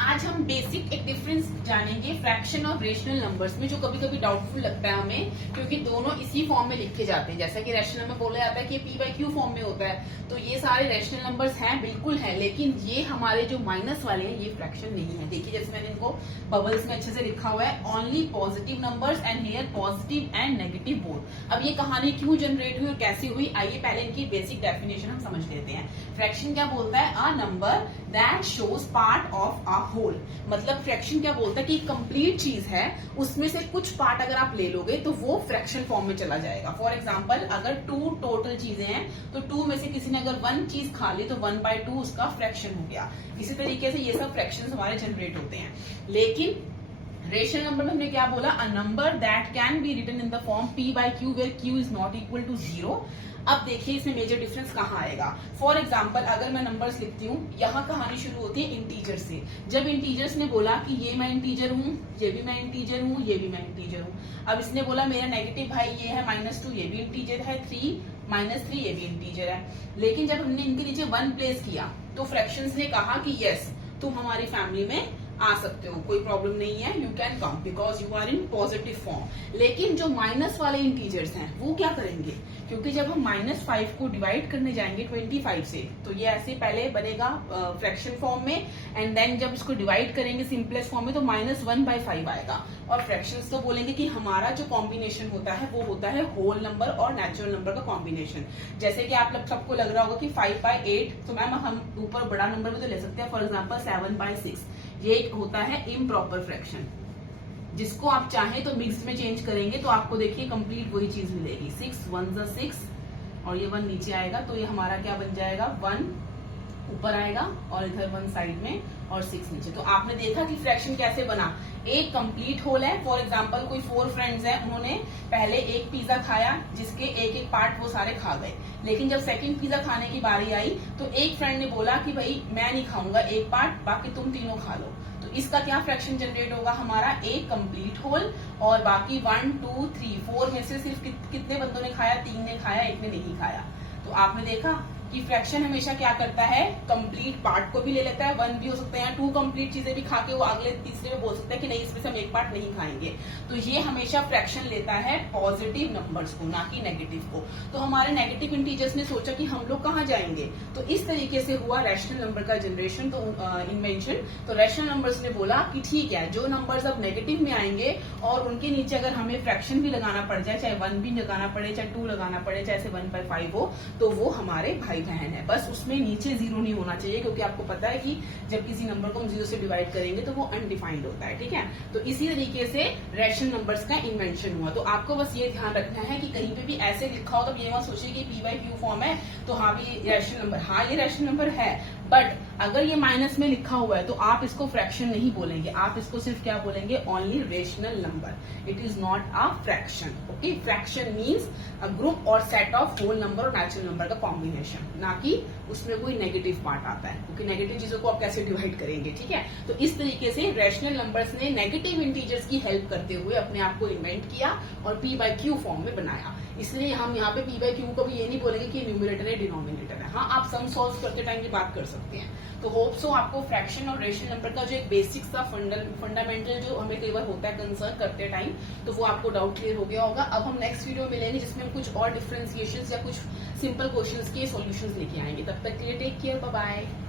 आज हम बेसिक एक डिफरेंस जानेंगे फ्रैक्शन और रेशनल नंबर्स में, जो कभी कभी डाउटफुल लगता है हमें, क्योंकि दोनों इसी फॉर्म में लिखे जाते हैं। जैसा कि रेशनल में बोला जाता है कि पी बाई क्यू फॉर्म में होता है, तो ये सारे रेशनल नंबर्स हैं, बिल्कुल है, लेकिन ये हमारे जो माइनस वाले हैं ये फ्रैक्शन नहीं है। देखिए जैसे मैंने इनको बबल्स में अच्छे से लिखा हुआ है, only positive numbers and here positive and negative both. अब ये कहानी क्यों जनरेट हुई और कैसे हुई, आइए पहले इनकी बेसिक डेफिनेशन हम समझ लेते हैं। फ्रैक्शन क्या बोलता है? A number that shows part of a whole. मतलब फ्रैक्शन क्या बोलता है कि कंप्लीट चीज है, उसमें से कुछ पार्ट अगर आप ले लोगे तो वो फ्रैक्शन फॉर्म में चला जाएगा। फॉर एग्जाम्पल, अगर 2 टोटल चीजें हैं तो 2 में से किसी ने अगर 1 चीज खा ली तो 1/2 उसका फ्रैक्शन हो गया। इसी तरीके से ये सब फ्रैक्शन हमारे जनरेट होते हैं। लेकिन रेशनल नंबर में हमने क्या बोला? A number that can be written in the form p by q where q is not equal to 0। अब देखिए इसमें मेजर डिफरेंस कहाँ आएगा। फॉर एग्जाम्पल, अगर मैं नंबर्स लिखती हूँ, यहाँ कहानी शुरू होती है इंटीजर से। जब इंटीजर्स ने बोला कि ये मैं इंटीजर हूँ, ये भी मैं इंटीजर हूँ, ये भी मैं इंटीजर हूँ। अब इसने बोला मेरा नेगेटिव भाई ये है -2, ये भी इंटीजर है, 3 -3 ये भी इंटीजर है। लेकिन जब हमने इनके नीचे 1 प्लेस किया तो फ्रैक्शंस ने कहा कि यस, तुम हमारी फैमिली में आ सकते हो, कोई प्रॉब्लम नहीं है, you can come because you are in positive form. लेकिन जो माइनस वाले इंटीजर्स हैं वो क्या करेंगे? क्योंकि जब हम -5 को डिवाइड करने जाएंगे 25 से, तो ये ऐसे पहले बनेगा फ्रैक्शन फॉर्म में, एंड देन जब इसको डिवाइड करेंगे सिंपलेस्ट फॉर्म में तो -1/5 आएगा। और फ्रैक्शंस तो बोलेंगे कि हमारा जो कॉम्बिनेशन होता है वो होता है होल नंबर और नेचुरल नंबर का कॉम्बिनेशन। जैसे कि आप लोग सबको लग रहा होगा कि 5/8, तो मैम हम ऊपर बड़ा नंबर भी तो ले सकते हैं, फॉर एग्जाम्पल 7/6। ये एक होता है इम्प्रॉपर फ्रैक्शन, जिसको आप चाहें तो मिक्स में चेंज करेंगे तो आपको देखिए कंप्लीट वही चीज मिलेगी। 6 1 6 और ये 1 नीचे आएगा, तो ये हमारा क्या बन जाएगा? 1 ऊपर आएगा और इधर 1 साइड में और 6 नीचे। तो आपने देखा कि फ्रैक्शन कैसे बना। एक कंप्लीट होल है। फॉर एग्जांपल, कोई 4 फ्रेंड्स हैं, उन्होंने पहले एक पिज्जा खाया जिसके एक एक पार्ट वो सारे खा गए। लेकिन जब सेकंड पिज्जा खाने की बारी आई तो एक फ्रेंड ने बोला कि भाई मैं नहीं खाऊंगा एक पार्ट, बाकी तुम तीनों खा लो। तो इसका क्या फ्रैक्शन जनरेट होगा? हमारा एक कंप्लीट होल और बाकी 1 2 3 4 में से सिर्फ कितने बंदों ने खाया? 3 ने खाया, एक ने नहीं खाया। तो आपने देखा कि फ्रैक्शन हमेशा क्या करता है? कंप्लीट पार्ट को भी ले लेता है, 1 भी हो सकता है, 2 कंप्लीट चीजें भी खा के वो अगले तीसरे में बोल सकता है कि नहीं, इसमें से हम एक पार्ट नहीं खाएंगे। तो ये हमेशा फ्रैक्शन लेता है पॉजिटिव नंबर्स को, ना कि नेगेटिव को। तो हमारे नेगेटिव इंटीजर्स ने सोचा कि हम लोग कहाँ जाएंगे, तो इस तरीके से हुआ रैशनल नंबर का जनरेशन, तो इन्वेंशन। तो रैशनल नंबर्स ने बोला कि ठीक है, जो नंबर्स अब नेगेटिव में आएंगे और उनके नीचे अगर हमें फ्रैक्शन भी लगाना पड़ जाए, चाहे 1 भी लगाना पड़े, चाहे 2 लगाना पड़े, चाहे 1/5 हो, तो वो हमारे भाई बहन है। बस उसमें नीचे 0 नहीं होना चाहिए, क्योंकि आपको पता है कि जब किसी नंबर को हम 0 से डिवाइड करेंगे तो वो अनडिफाइंड होता है। ठीक है, तो इसी तरीके से रैशनल नंबर्स का इन्वेंशन हुआ। तो आपको बस ये ध्यान रखना है कि कहीं पे भी ऐसे लिखा हो तो ये मत सोचिए कि p बाई क्यू फॉर्म है तो हाँ भी रैशनल नंबर, हाँ ये रैशनल नंबर है, बट अगर ये माइनस में लिखा हुआ है तो आप इसको फ्रैक्शन नहीं बोलेंगे, आप इसको सिर्फ क्या बोलेंगे? Only rational number. It is not a fraction. Okay, fraction means a group और सेट ऑफ होल नंबर और नेचुरल नंबर का कॉम्बिनेशन, ना कि उसमें कोई नेगेटिव पार्ट आता है, क्योंकि नेगेटिव चीजों को आप कैसे डिवाइड करेंगे। ठीक है, तो इस तरीके से रैशनल नंबर्स ने नेगेटिव इंटीजर्स की हेल्प करते हुए अपने आप को इन्वेंट किया और p बाई क्यू फॉर्म में बनाया। इसलिए हम यहाँ पे p बाई क्यू को भी ये नहीं बोलेंगे कि न्यूमरेटर है डिनोमिनेटर है। हाँ, आप सम सॉल्व करते टाइम ये बात कर सकते हैं। तो होप सो आपको फ्रैक्शन और रेशनल नंबर का जो एक बेसिक सा फंडामेंटल जो हमें कई बार होता है कंसर्न करते टाइम, तो वो आपको डाउट क्लियर हो गया होगा। अब हम नेक्स्ट वीडियो मिलेंगे जिसमें हम कुछ और डिफरेंशिएशंस या कुछ सिंपल क्वेश्चंस के सॉल्यूशंस लेके आएंगे। तब तक के लिए टेक केयर, बाय बाय।